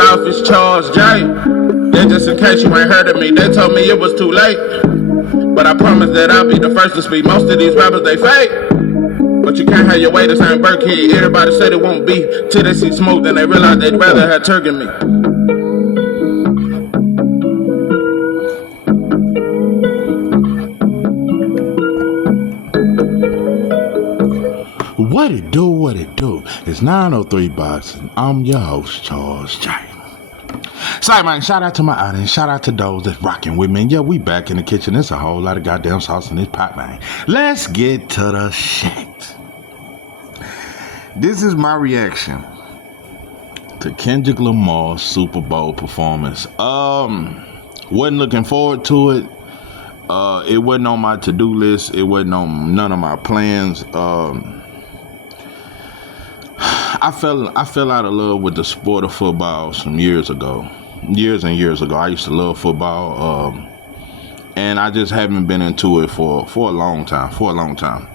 off is Charles J. Then just in case you ain't heard of me, they told me it was too late. But I promise that I'll be the first to speak. Most of these rappers, they fake. But you can't have your way, this ain't Burkhead. Everybody said it won't be till they see smoke, then they realize they'd rather have Turk than me. What it do, what it do? It's 903 Boxing. I'm your host, Charles J. Sorry, man, shout out to my audience. Shout out to those that's rocking with me. And yeah, we back in the kitchen. There's a whole lot of goddamn sauce in this pot, man. Let's get to the shit. This is my reaction to Kendrick Lamar's Super Bowl performance. Wasn't looking forward to it. It wasn't on my to-do list. It wasn't on none of my plans. I fell out of love with the sport of football some years ago. Years and years ago. I used to love football. And I just haven't been into it for a long time.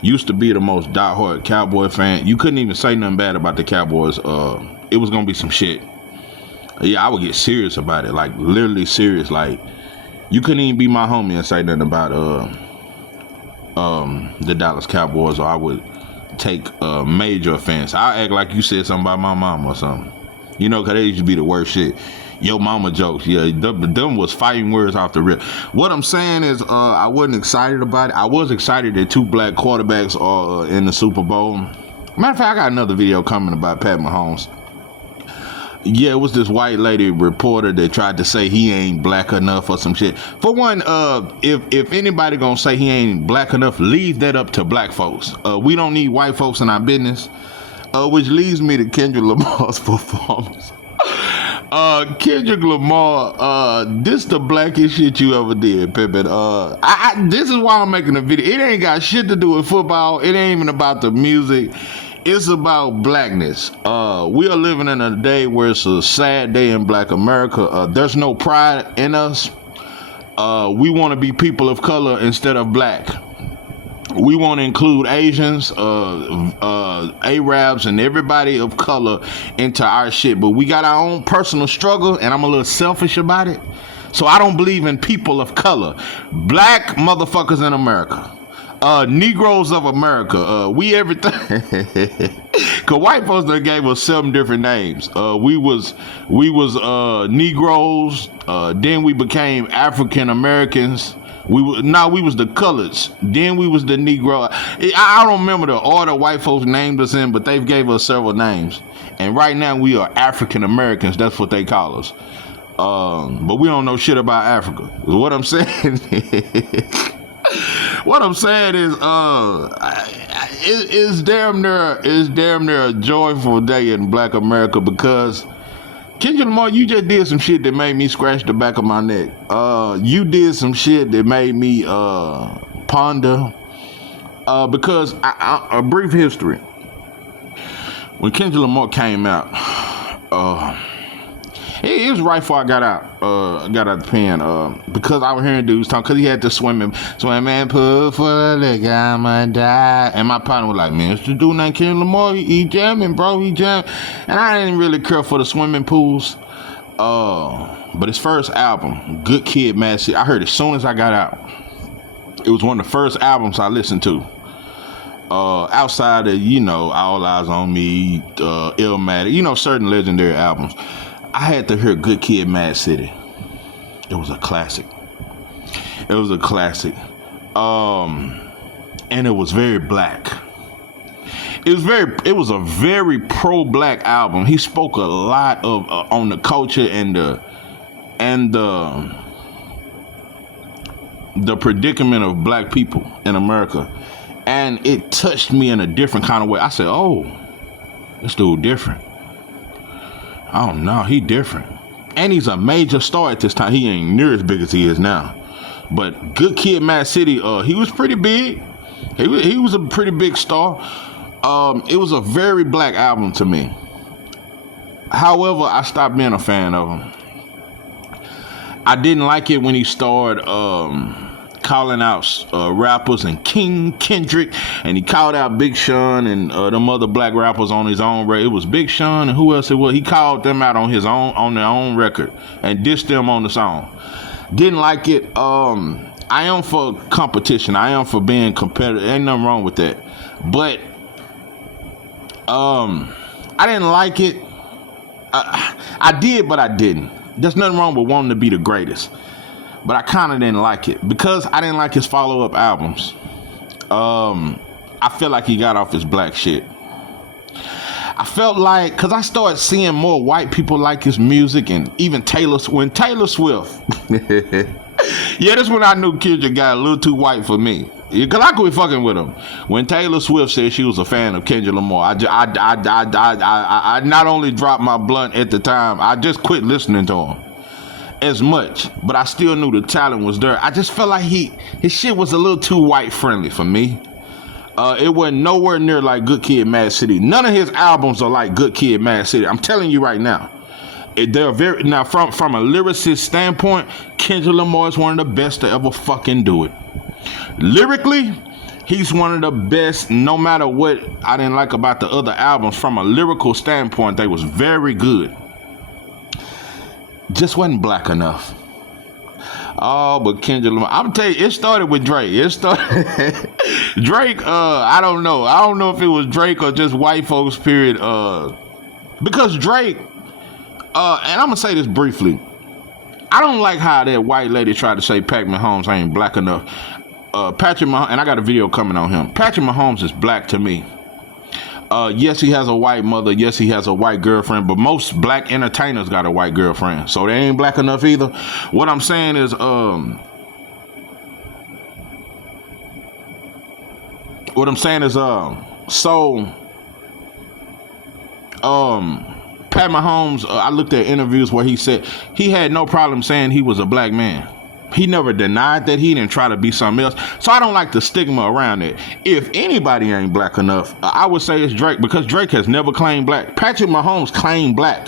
Used to be the most diehard Cowboy fan. You couldn't even say nothing bad about the Cowboys. It was gonna be some shit. Yeah, I would get serious about it. Like literally serious. Like you couldn't even be my homie and say nothing about the Dallas Cowboys, or I would take major offense. I act like you said something about my mom or something. You know, because they used to be the worst shit. Yo mama jokes. Yeah, them was fighting words off the rip. What I'm saying is I wasn't excited about it. I was excited that two black quarterbacks are in the Super Bowl. Matter of fact, I got another video coming about Pat Mahomes. Yeah, it was this white lady reporter that tried to say he ain't black enough or some shit. For one, if anybody gonna say he ain't black enough, leave that up to black folks. We don't need white folks in our business. Which leads me to Kendrick Lamar's performance. Kendrick Lamar, this the blackest shit you ever did, Pippin. This is why I'm making a video. It ain't got shit to do with football. It ain't even about the music. It's about blackness. We are living in a day where it's a sad day in black America. There's no pride in us. We want to be people of color instead of black. We want to include Asians, Arabs, and everybody of color into our shit. But we got our own personal struggle, and I'm a little selfish about it. So I don't believe in people of color. Black motherfuckers in America. Negroes of America, we everything. Cause white folks that gave us 7 different names. We was Negroes. Then we became African Americans. We was the coloreds. Then we was the Negro. I don't remember the order white folks named us in, but they've gave us several names. And right now we are African Americans. That's what they call us. But we don't know shit about Africa. What I'm saying. What I'm saying is, it's damn near a joyful day in Black America because Kendrick Lamar, you just did some shit that made me scratch the back of my neck. You did some shit that made me ponder. Because a brief history. When Kendrick Lamar came out, it was right before I got out the pen, because I was hearing dudes talking, because he had to swimming pool full of liquor, I'ma die. And my partner was like, man, it's the dude named Kendrick Lamar, he jamming, bro, he jamming. And I didn't really care for the swimming pools. But his first album, Good Kid, Mad City, I heard as soon as I got out. It was one of the first albums I listened to. Outside of, All Eyes on Me, Illmatic, certain legendary albums. I had to hear Good Kid, Mad City. It was a classic. And it was very black. It was a very pro-black album. He spoke a lot of on the culture and the predicament of black people in America. And it touched me in a different kind of way. I said, oh, this dude different. Oh no, he different. And he's a major star at this time. He ain't near as big as he is now. But Good Kid, Mad City, he was pretty big. He was a pretty big star. It was a very black album to me. However, I stopped being a fan of him. I didn't like it when he started calling out rappers and Kendrick, and he called out Big Sean and them other black rappers on his own. It was Big Sean and who else it was. He called them out on their own record and dissed them on the song. Didn't like it. I am for competition. I am for being competitive. Ain't nothing wrong with that. But I didn't like it. I did, but I didn't. There's nothing wrong with wanting to be the greatest. But I kind of didn't like it because I didn't like his follow-up albums. I feel like he got off his black shit. I felt like, because I started seeing more white people like his music, and even Taylor Swift. Yeah, that's when I knew Kendrick got a little too white for me. Because I could be fucking with him. When Taylor Swift said she was a fan of Kendrick Lamar, I not only dropped my blunt at the time, I just quit listening to him as much. But I still knew the talent was there. I just felt like his shit was a little too white friendly for me. It wasn't nowhere near like Good Kid, Mad City. None of his albums are like Good Kid, Mad City. I'm telling you right now. They're very now from a lyricist standpoint, Kendrick Lamar is one of the best to ever fucking do it. Lyrically, he's one of the best. No matter what I didn't like about the other albums, from a lyrical standpoint, they was very good. Just wasn't black enough. Oh, but Kendrick Lamar, I'm telling you, it started with Drake. Drake. I don't know. I don't know if it was Drake or just white folks. Period. Because Drake. And I'm gonna say this briefly. I don't like how that white lady tried to say Patrick Mahomes ain't black enough. Patrick Mahomes, and I got a video coming on him. Patrick Mahomes is black to me. Yes, he has a white mother. Yes, he has a white girlfriend. But most black entertainers got a white girlfriend, so they ain't black enough either. What I'm saying is, Pat Mahomes, I looked at interviews where he said he had no problem saying he was a black man. He never denied that. He didn't try to be something else. So I don't like the stigma around it. If anybody ain't black enough, I would say it's Drake, because Drake has never claimed black. Patrick Mahomes claimed black.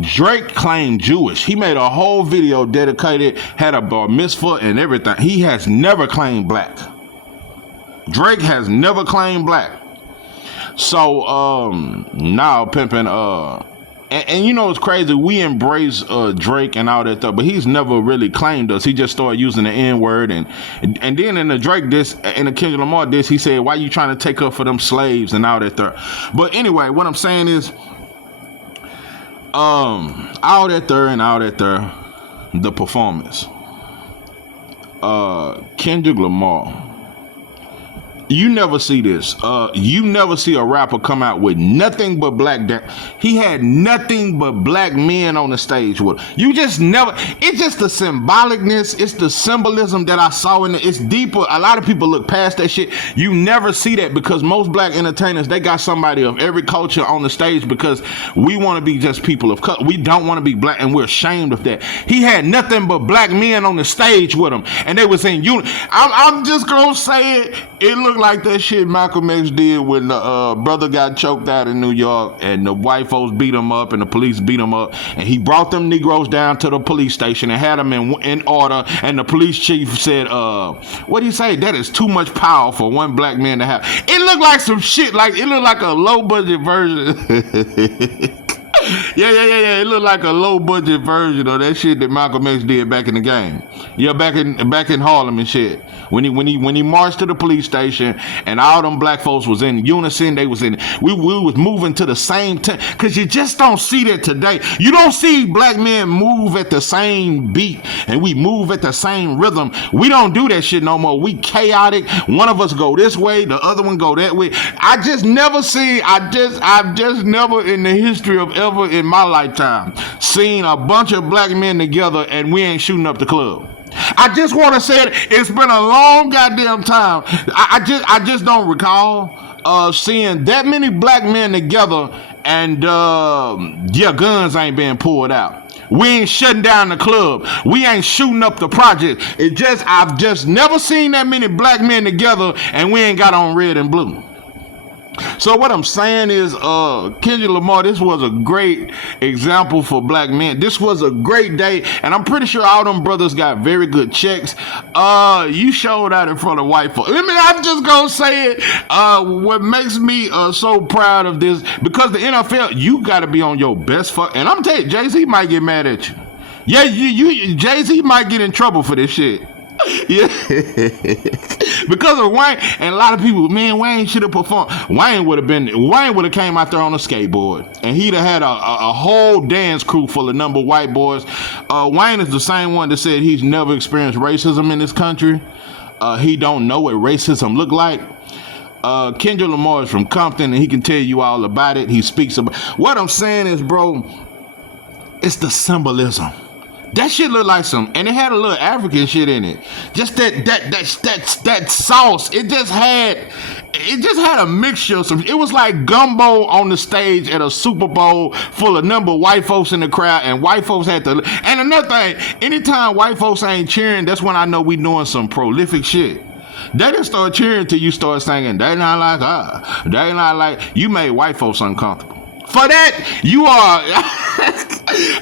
Drake claimed Jewish. He made a whole video dedicated, had a bar mitzvah and everything. He has never claimed black. Drake has never claimed black. So now pimping and you know it's crazy, we embrace Drake and all that stuff, but he's never really claimed us. He just started using the N-word, and then in the Drake diss, in the Kendrick Lamar diss, he said, why you trying to take up for them slaves and all that stuff. But anyway, what I'm saying is all that there, the performance. Kendrick Lamar. You never see this. You never see a rapper come out with nothing but black. He had nothing but black men on the stage with him. You just never. It's just the symbolicness. It's the symbolism that I saw in it. It's deeper. A lot of people look past that shit. You never see that because most black entertainers, they got somebody of every culture on the stage because we want to be just people of color. We don't want to be black, and we're ashamed of that. He had nothing but black men on the stage with him, and they was in unity. I'm just gonna say it. It looked like that shit Malcolm X did when the brother got choked out in New York and the white folks beat him up and the police beat him up, and he brought them Negroes down to the police station and had them in order, and the police chief said, what do you say? That is too much power for one black man to have. It looked like some shit, like it looked like a low budget version. Yeah. It looked like a low budget version of that shit that Malcolm X did back in the game. Yeah, back in Harlem and shit. When he marched to the police station and all them black folks was in unison. They was in. We was moving to the same time, because you just don't see that today. You don't see black men move at the same beat and we move at the same rhythm. We don't do that shit no more. We chaotic. One of us go this way, the other one go that way. I've just never in the history of ever in my lifetime seen a bunch of black men together and we ain't shooting up the club. I just want to say it's been a long goddamn time. I just don't recall seeing that many black men together and guns ain't being pulled out. We ain't shutting down the club. We ain't shooting up the project. I've just never seen that many black men together and we ain't got on red and blue. So what I'm saying is, Kendrick Lamar, this was a great example for black men. This was a great day, and I'm pretty sure all them brothers got very good checks. You showed out in front of white folks. I'm just gonna say it. What makes me so proud of this, because the NFL, you gotta be on your best fuck. And I'm telling you, Jay-Z might get mad at you. Yeah, Jay-Z might get in trouble for this shit. Yeah. Because of Wayne, and a lot of people, man, Wayne should have performed. Wayne would have came out there on a skateboard, and he'd have had a whole dance crew full of number white boys. Wayne is the same one that said he's never experienced racism in this country. He don't know what racism look like. Kendrick Lamar is from Compton, and he can tell you all about it. He speaks about. What I'm saying is, bro, it's the symbolism. That shit looked like and it had a little African shit in it. Just that sauce. It just had a mixture of some. It was like gumbo on the stage at a Super Bowl full of number white folks in the crowd, and white folks had to. And another thing, anytime white folks ain't cheering, that's when I know we doing some prolific shit. They didn't start cheering till you start singing. They not like us. They not like. You made white folks uncomfortable. For that, you are.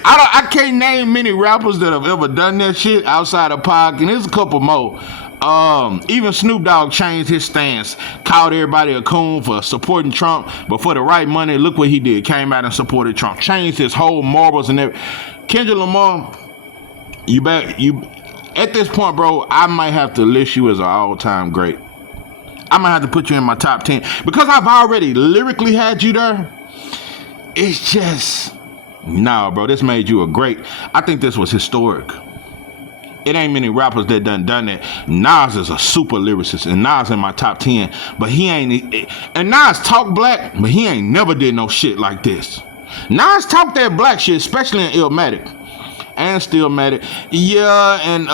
I can't name many rappers that have ever done that shit outside of Pac, and there's a couple more. Even Snoop Dogg changed his stance, called everybody a coon for supporting Trump, but for the right money, look what he did. Came out and supported Trump. Changed his whole morals and everything. Kendrick Lamar, at this point, bro, I might have to list you as an all-time great. I might have to put you in my top 10. Because I've already lyrically had you there. It's just, nah, bro, this made you a great. I think this was historic. It ain't many rappers that done that. Nas is a super lyricist, and Nas in my top 10, but he ain't, and Nas talk black, but he ain't never did no shit like this. Nas talk that black shit, especially in Illmatic and Stillmatic. Yeah, and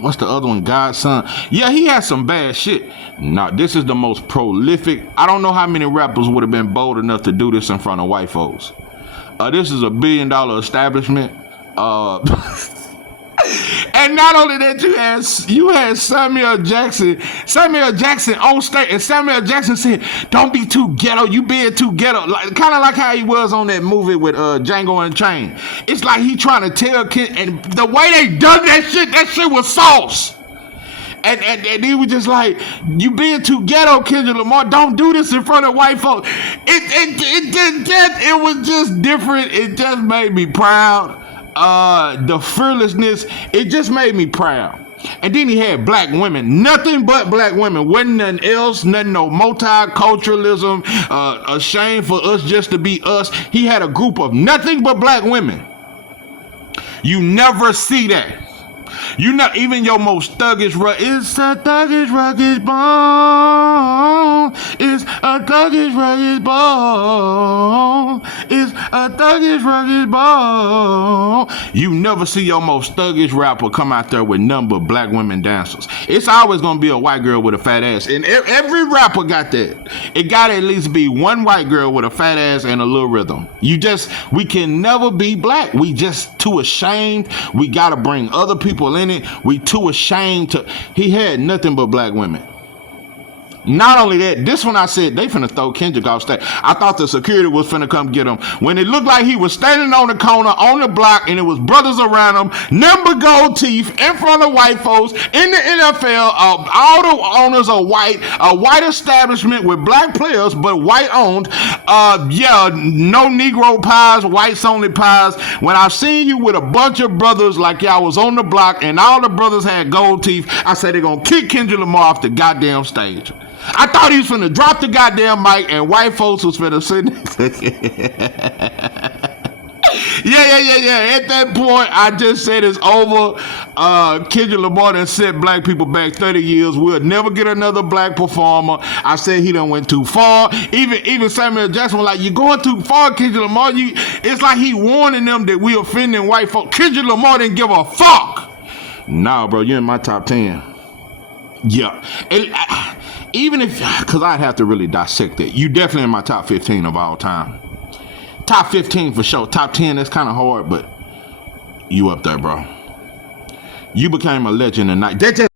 what's the other one? Godson. Yeah, he had some bad shit. Nah, this is the most prolific. I don't know how many rappers would have been bold enough to do this in front of white folks. This is a $1 billion establishment. And not only that, you had Samuel Jackson on stage, and Samuel Jackson said, "Don't be too ghetto. You being too ghetto." Kind of like how he was on that movie with Django Unchained. It's like he trying to tell kids, and the way they done that shit was sauce. And he was just like, "You being too ghetto, Kendrick Lamar. Don't do this in front of white folks." It was just different. It just made me proud. The fearlessness, it just made me proud. And then he had black women, nothing but black women, wasn't nothing else, nothing, no multiculturalism, a shame for us just to be us. He had a group of nothing but black women. You never see that. You know, even your most thuggish it's a thuggish rugged bone. It's a thuggish rugged bone. It's a thuggish rugged bone. You never see your most thuggish rapper come out there with none but black women dancers. It's always gonna be a white girl with a fat ass, and every rapper got that. It gotta at least be one white girl with a fat ass and a little rhythm. We can never be black. We just too ashamed. We gotta bring other people in it. We too ashamed to. He had nothing but black women. Not only that, this one I said they finna throw Kendrick off stage. I thought the security was finna come get him. When it looked like he was standing on the corner on the block and it was brothers around him, number gold teeth in front of white folks in the NFL. All the owners are white. A white establishment with black players, but white owned. No Negro pies, whites only pies. When I seen you with a bunch of brothers like y'all was on the block and all the brothers had gold teeth, I said they're gonna kick Kendrick Lamar off the goddamn stage. I thought he was finna drop the goddamn mic and white folks was finna sit Yeah. At that point, I just said it's over. Kendrick Lamar done set black people back 30 years. We'll never get another black performer. I said he done went too far. Even Samuel Jackson was like, "You're going too far, Kendrick Lamar." It's like he warning them that we offending white folks. Kendrick Lamar didn't give a fuck. Nah, bro, you're in my top 10. Yeah. Even if, because I'd have to really dissect it. You definitely in my top 15 of all time. Top 15 for sure. Top 10, that's kind of hard, but you up there, bro. You became a legend tonight. That just